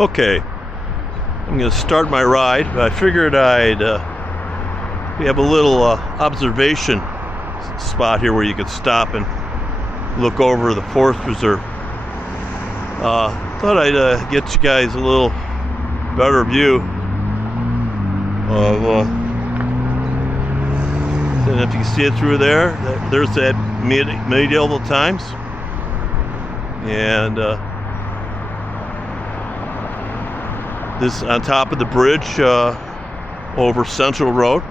Okay, I'm going to start my ride. I figured we have a little observation spot here where you could stop and look over the forest reserve. Thought I'd get you guys a little better view of, and if you can see it through there, there's that medieval times, and this on top of the bridge over Central Road.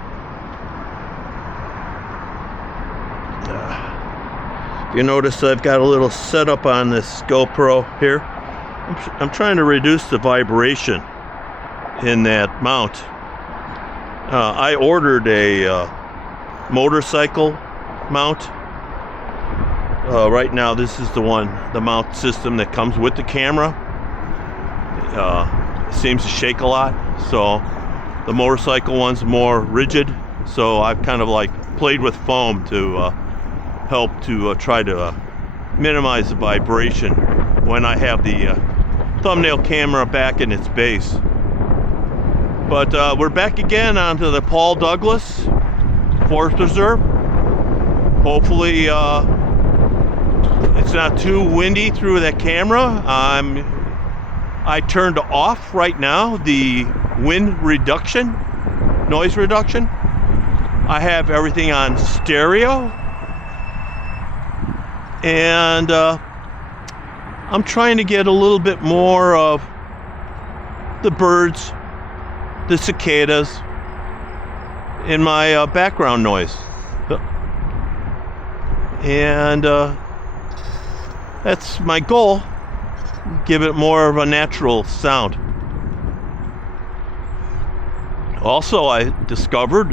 You notice I've got a little setup on this GoPro here. I'm trying to reduce the vibration in that mount. I ordered a motorcycle mount. Right now this is the mount system that comes with the camera. It seems to shake a lot, so the motorcycle one's more rigid, so I've kind of like played with foam to help to try to minimize the vibration when I have the thumbnail camera back in its base. But we're back again onto the Paul Douglas Forest Reserve. Hopefully it's not too windy through that camera. I turned off right now the wind reduction, noise reduction. I have everything on stereo, and I'm trying to get a little bit more of the birds, the cicadas, in my background noise, and that's my goal. Give it more of a natural sound. Also, I discovered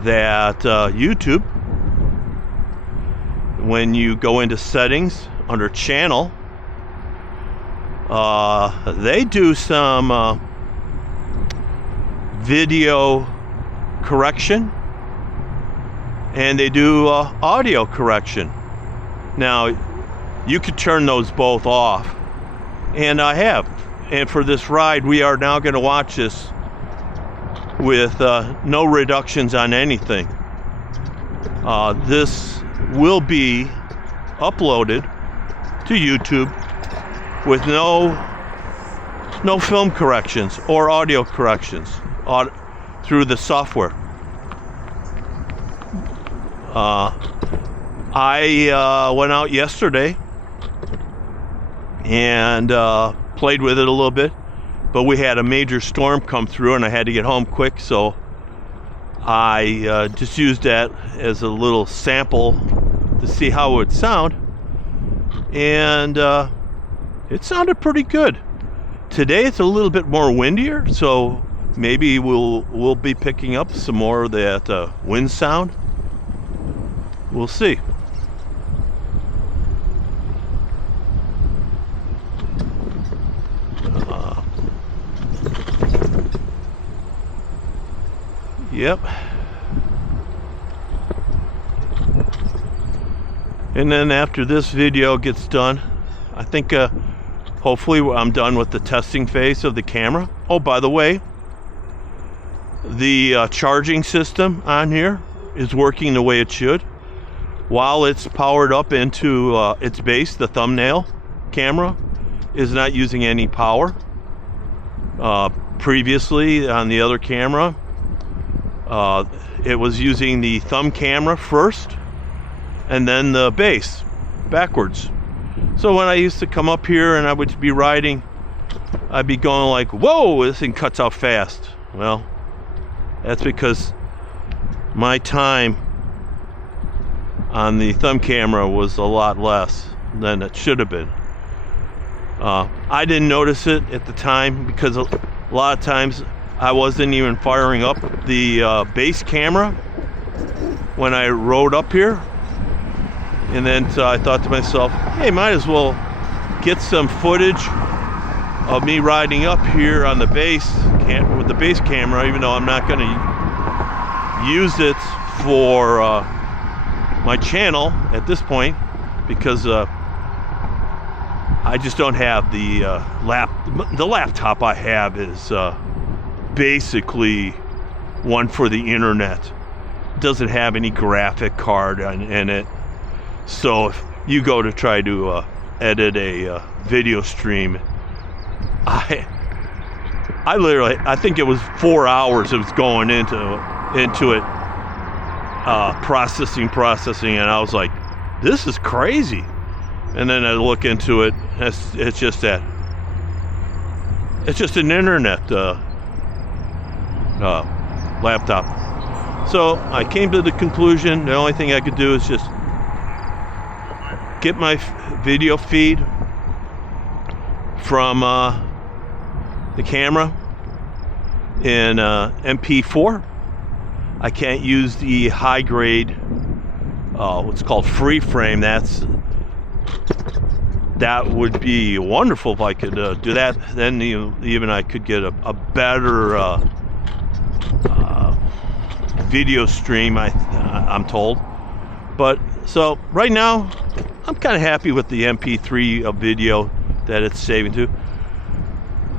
that YouTube, when you go into settings under channel, they do some video correction, and they do audio correction. Now, you could turn those both off, and I have. And for this ride, we are now going to watch this with no reductions on anything. This will be uploaded to YouTube with no film corrections or audio corrections through the software. I went out yesterday and played with it a little bit, but we had a major storm come through and I had to get home quick, so I just used that as a little sample to see how it would sound, and it sounded pretty good. Today it's a little bit more windier, so maybe we'll be picking up some more of that wind sound. We'll see. Yep. And then after this video gets done, I think hopefully I'm done with the testing phase of the camera. Oh, by the way, the charging system on here is working the way it should. While it's powered up into its base, the thumbnail camera is not using any power. Previously on the other camera, it was using the thumb camera first and then the base backwards. So when I used to come up here and I would be riding, I'd be going like, whoa, this thing cuts out fast. Well, that's because my time on the thumb camera was a lot less than it should have been. I didn't notice it at the time because a lot of times I wasn't even firing up the base camera when I rode up here. And then so I thought to myself, hey, might as well get some footage of me riding up here on the base with the base camera, even though I'm not going to use it for my channel at this point, because I just don't have the the laptop I have is basically one for the internet. It doesn't have any graphic card in it. So if you go to try to edit a video stream, I literally, I think it was 4 hours it was going into it, processing, and I was like, this is crazy. And then I look into it, it's just an internet laptop. So I came to the conclusion the only thing I could do is just get my video feed from the camera in MP4. I can't use the high grade, what's called free frame. That would be wonderful if I could do that. Then even I could get a better video stream, I'm told. But so right now I'm kind of happy with the MP3 of video that it's saving to.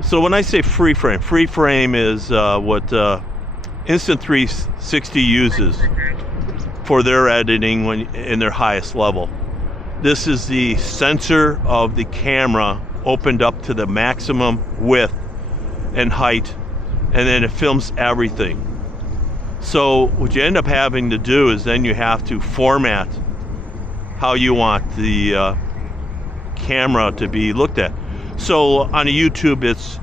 So when I say free frame is what Instant360 uses for their editing when in their highest level. This is the sensor of the camera opened up to the maximum width and height, and then it films everything. So what you end up having to do is then you have to format how you want the camera to be looked at. So on a YouTube it's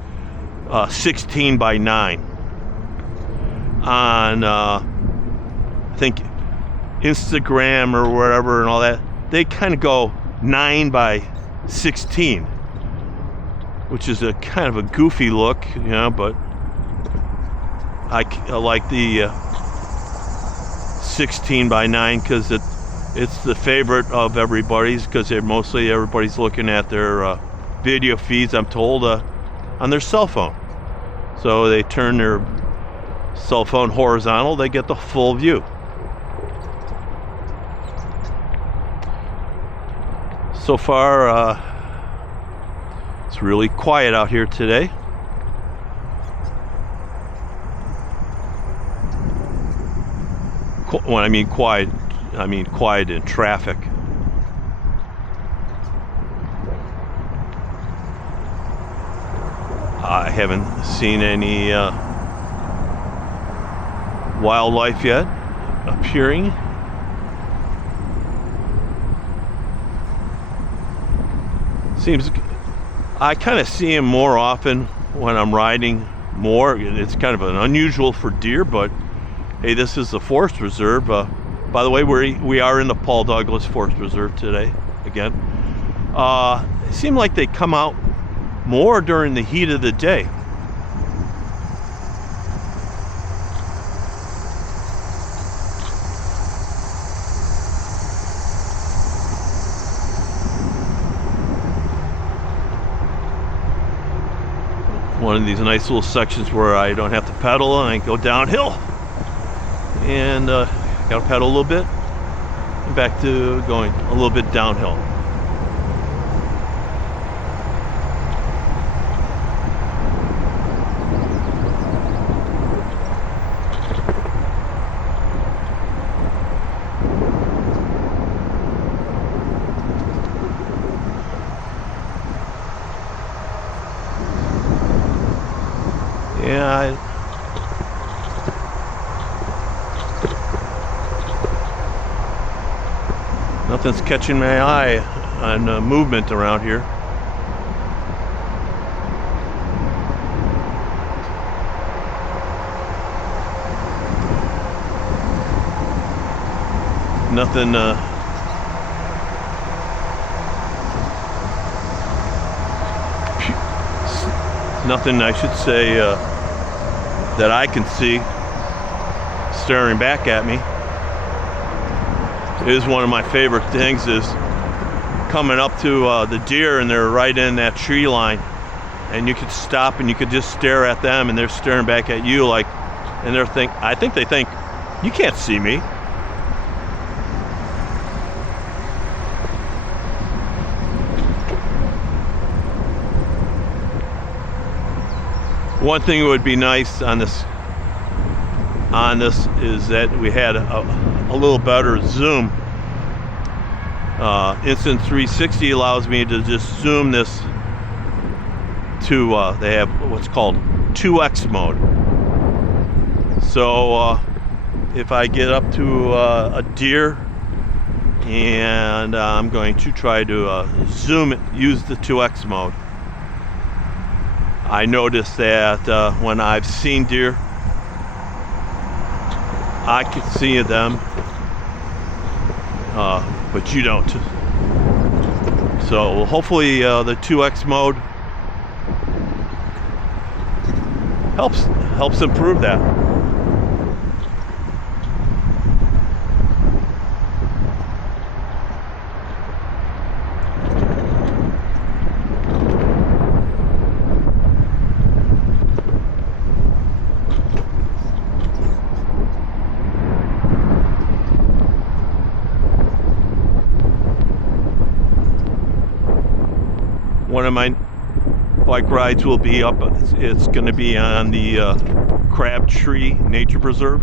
16 by 9. On I think Instagram or wherever and all that, they kind of go 9 by 16, which is a kind of a goofy look, you know, but I like the 16 by 9 because it's the favorite of everybody's, because mostly everybody's looking at their video feeds, I'm told, on their cell phone. So they turn their cell phone horizontal, they get the full view. So far, it's really quiet out here today. When I mean quiet in traffic. I haven't seen any wildlife yet appearing. Seems I kind of see them more often when I'm riding more. It's kind of an unusual for deer, but hey, this is the forest reserve. By the way, we are in the Paul Douglas Forest Reserve today again. It seems like they come out more during the heat of the day. One of these nice little sections where I don't have to pedal and I go downhill, and gotta pedal a little bit and back to going a little bit downhill. Yeah, nothing's catching my eye on movement around here. Nothing nothing I should say that I can see staring back at me. It is one of my favorite things is coming up to the deer, and they're right in that tree line, and you could stop and you could just stare at them, and they're staring back at you like, and I think they think you can't see me. One thing that would be nice on this is that we had a little better zoom. Instant 360 allows me to just zoom this to they have what's called 2x mode. So if I get up to a deer and I'm going to try to zoom it, use the 2x mode, I noticed that when I've seen deer, I can see them, but you don't. So hopefully the 2x mode helps improve that. One of my bike rides will be up. It's going to be on the Crabtree Nature Preserve.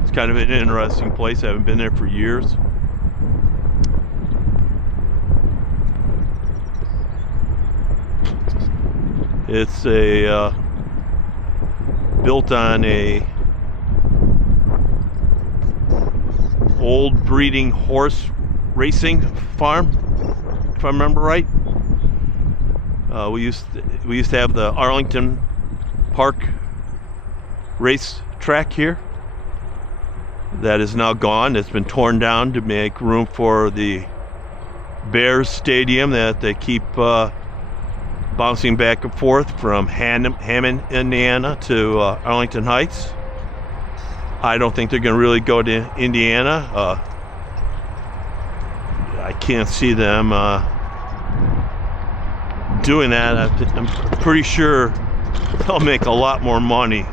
It's kind of an interesting place. I haven't been there for years. It's a built on a old breeding horse racing farm, if I remember right. We used to have the Arlington Park race track here. That is now gone. It's been torn down to make room for the Bears Stadium that they keep bouncing back and forth from Hammond, Indiana to Arlington Heights. I don't think they're going to really go to Indiana. I can't see them doing that. I'm pretty sure they'll make a lot more money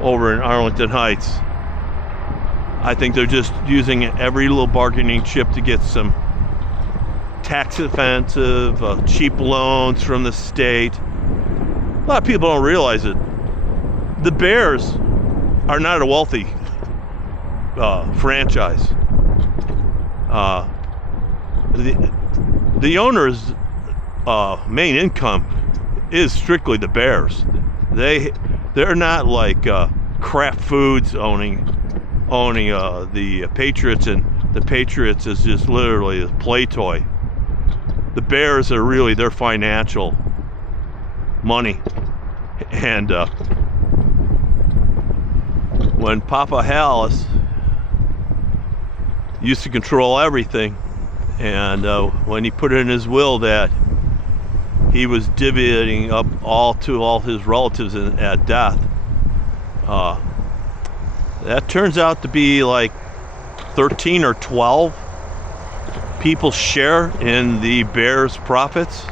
over in Arlington Heights. I think they're just using every little bargaining chip to get some tax incentive, cheap loans from the state. A lot of people don't realize it. The Bears are not a wealthy franchise. The owners' main income is strictly the Bears. They're not like Kraft Foods owning the Patriots, and the Patriots is just literally a play toy. The Bears are really their financial money. And when Papa Hallis used to control everything, and when he put it in his will that he was divvying up all his relatives at death, that turns out to be like 13 or 12 people share in the Bears' profits.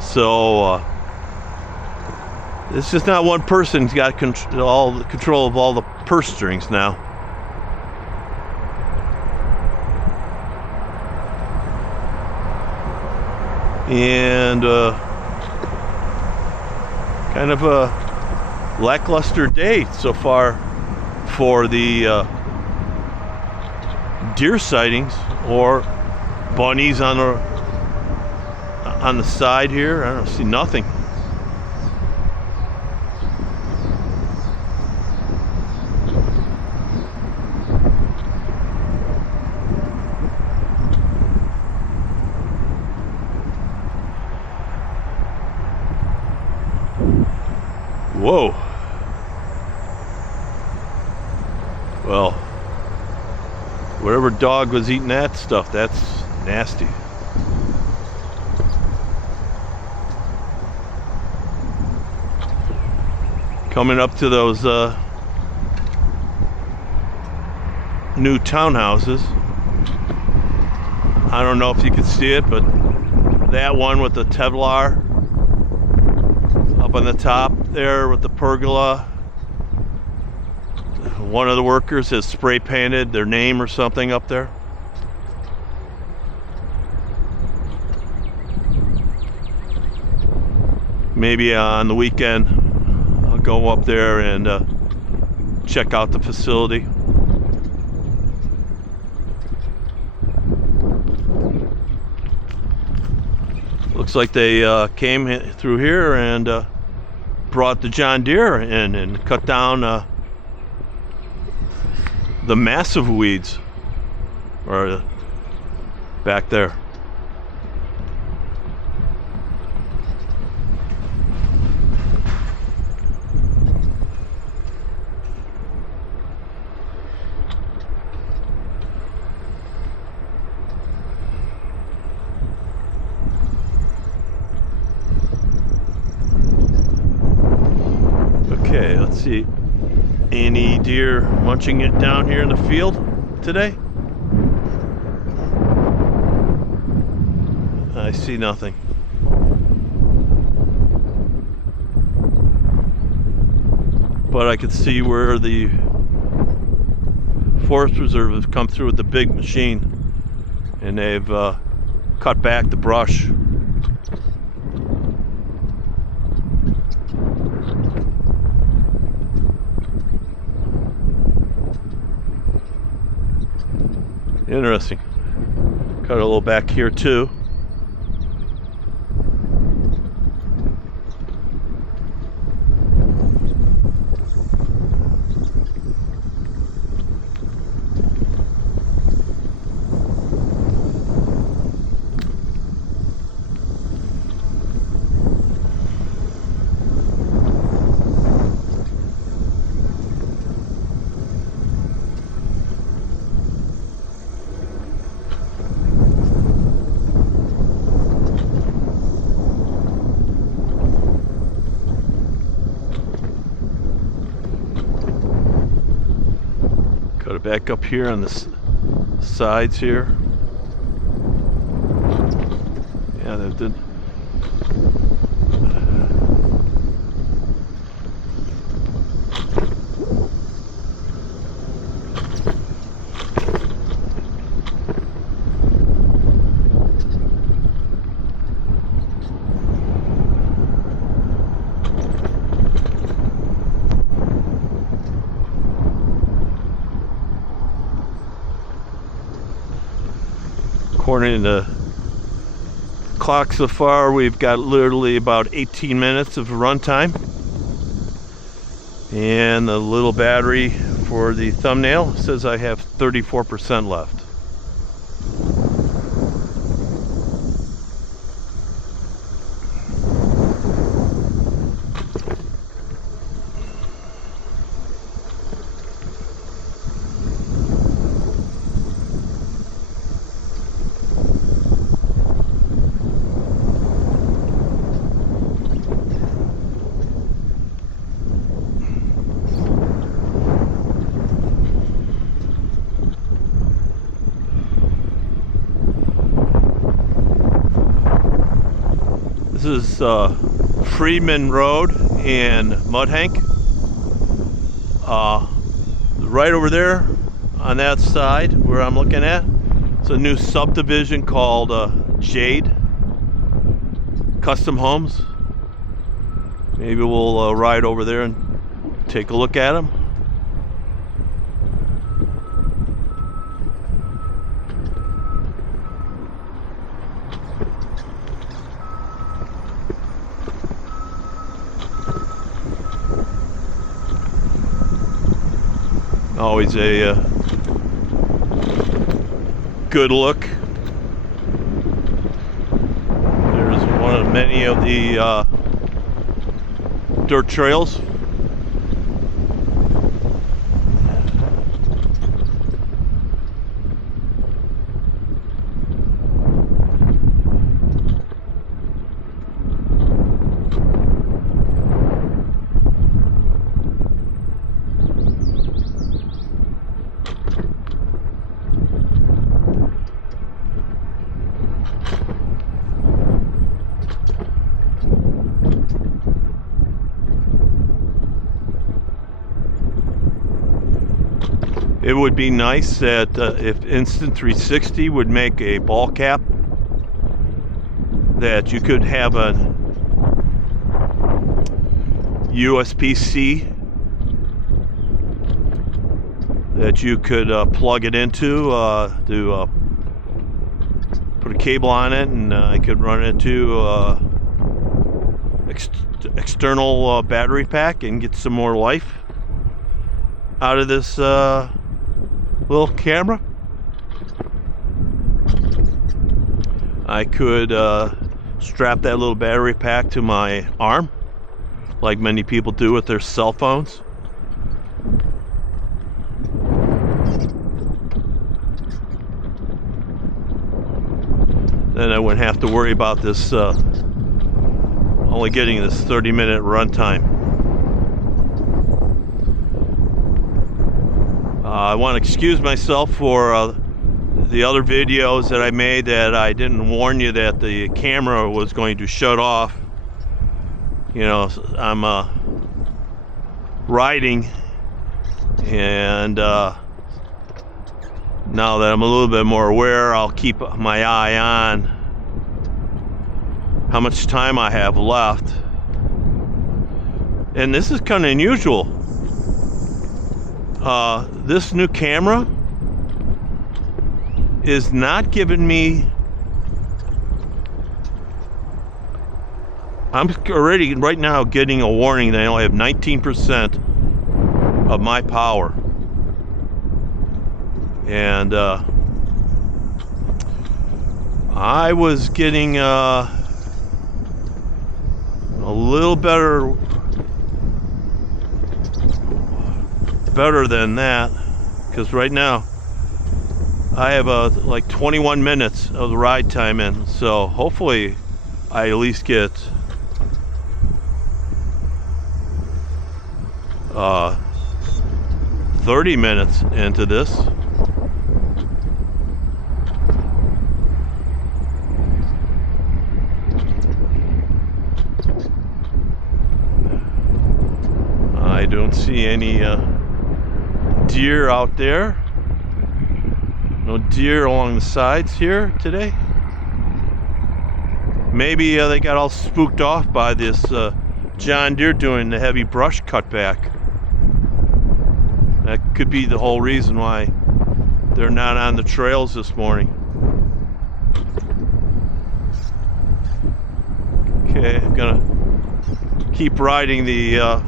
So it's just not one person's got all the control of all the purse strings now. And kind of a lackluster day so far for the deer sightings or bunnies on the side here. I don't see nothing. Whoa. Well, whatever dog was eating that stuff, that's nasty. Coming up to those new townhouses. I don't know if you can see it, but that one with the Kevlar up on the top there with the pergola. One of the workers has spray painted their name or something up there. Maybe on the weekend go up there and check out the facility. Looks like they came through here and brought the John Deere in and cut down the massive weeds or back there. Okay, let's see. Any deer munching it down here in the field today? I see nothing. But I can see where the Forest Reserve has come through with the big machine and they've cut back the brush. Interesting. Cut a little back here too. Got it back up here on the sides here. Yeah, they did. According to the clock so far, we've got literally about 18 minutes of runtime. And the little battery for the thumbnail says I have 34% left. This is Freeman Road in Mudhank. Right over there on that side where I'm looking at, it's a new subdivision called Jade Custom Homes. Maybe we'll ride over there and take a look at them. Always a good look. There's one of many of the dirt trails. It would be nice that if Instant 360 would make a ball cap that you could have USB-C that you could plug it into to put a cable on it, and I could run it to external battery pack and get some more life out of this little camera. I could strap that little battery pack to my arm like many people do with their cell phones. Then I wouldn't have to worry about this only getting this 30-minute runtime. I want to excuse myself for the other videos that I made that I didn't warn you that the camera was going to shut off. You know, I'm riding, and now that I'm a little bit more aware, I'll keep my eye on how much time I have left. And this is kind of unusual. This new camera is not giving me, I'm already right now getting a warning that I only have 19% of my power. And I was getting a little better than that, because right now I have like 21 minutes of the ride time in, so hopefully I at least get 30 minutes into this. I don't see any deer out there. No deer along the sides here today. Maybe they got all spooked off by this John Deere doing the heavy brush cutback. That could be the whole reason why they're not on the trails this morning. Okay, I'm gonna keep riding the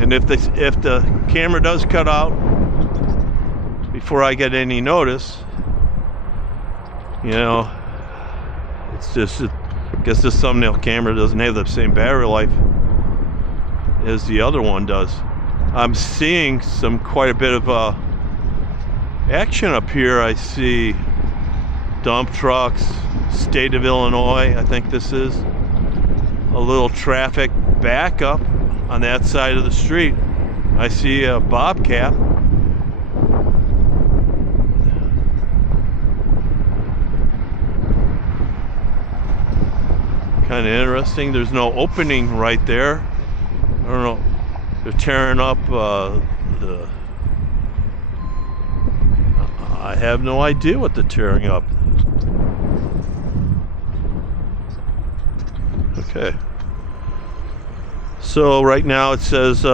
and if the camera does cut out before I get any notice, you know, it's just, I guess this thumbnail camera doesn't have the same battery life as the other one does. I'm seeing quite a bit of action up here. I see dump trucks, state of Illinois, I think this is. A little traffic backup on that side of the street. I see a bobcat. Kind of interesting. There's no opening right there. I don't know. They're tearing up I have no idea what they're tearing up. Okay. So right now it says we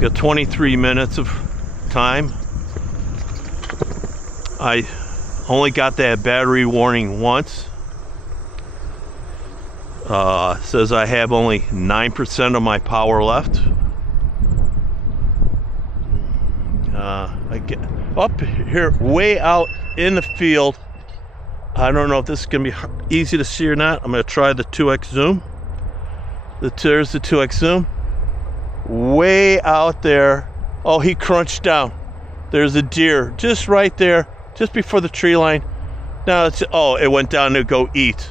got 23 minutes of time. I only got that battery warning once. Says I have only 9% of my power left. I get up here way out in the field. I don't know if this is gonna be easy to see or not. I'm gonna try the 2x zoom. There's the 2x zoom. Way out there. Oh, he crunched down. There's a deer just right there, just before the tree line. Now it's, oh, it went down to go eat.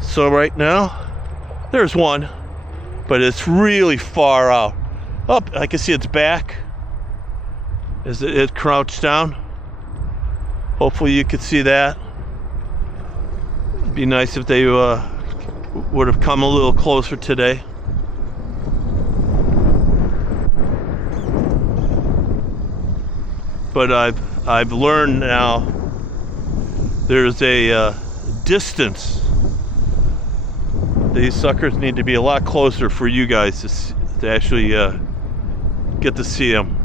So right now, there's one, but it's really far out. Up, I can see its back. It crouched down. Hopefully you could see that. It'd be nice if they would have come a little closer today. But I've learned now there's a distance These suckers need to be a lot closer for you guys to actually get to see them.